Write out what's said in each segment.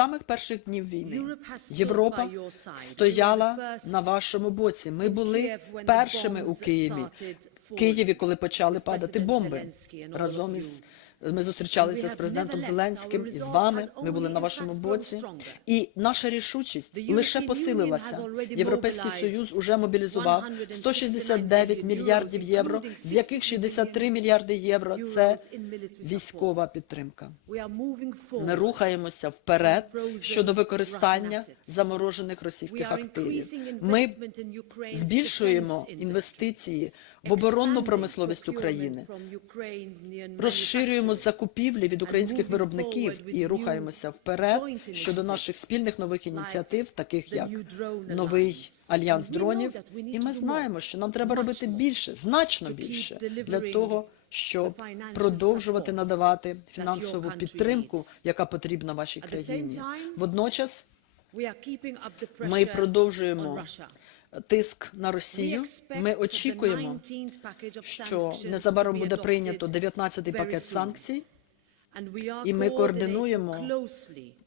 самих перших днів війни Європа стояла на вашому боці. Ми були першими у Києві. В Києві, коли почали падати бомби, разом із ми зустрічалися з президентом Зеленським і з вами. Ми були на вашому боці, і наша рішучість лише посилилася. Європейський союз уже мобілізував 169 мільярдів євро, з яких 63 мільярди євро це військова підтримка. Ми рухаємося вперед щодо використання заморожених російських активів. Ми збільшуємо інвестиції в оборонну промисловість України, розширюємо закупівлі від українських виробників і рухаємося вперед щодо наших спільних нових ініціатив, таких як новий альянс дронів. І ми знаємо, що нам треба робити більше, значно більше для того. Щоб продовжувати надавати фінансову підтримку, яка потрібна вашій країні, водночас ми продовжуємо тиск на Росію. Ми очікуємо, що незабаром буде прийнято 19-й пакет санкцій, і ми координуємо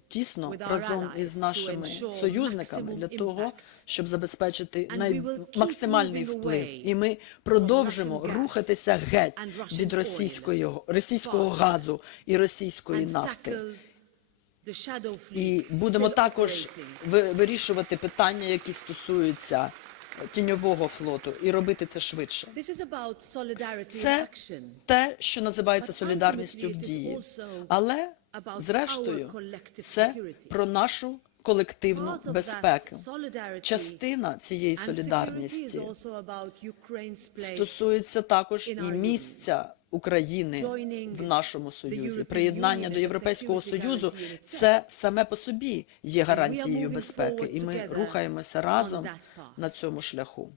тісно разом із нашими союзниками для того, щоб забезпечити най... максимальний вплив. І ми продовжимо рухатися геть від російського російського газу і російської нафти. І будемо також ви- вирішувати питання, які стосуються тіньового флоту, і робити це швидше. Це Те, що називається солідарністю в дії, але зрештою це про нашу колективну безпеку. Частина цієї солідарності стосується також і місця України в нашому союзі. Приєднання до Європейського союзу це саме по собі є гарантією безпеки, і ми рухаємося разом на цьому шляху.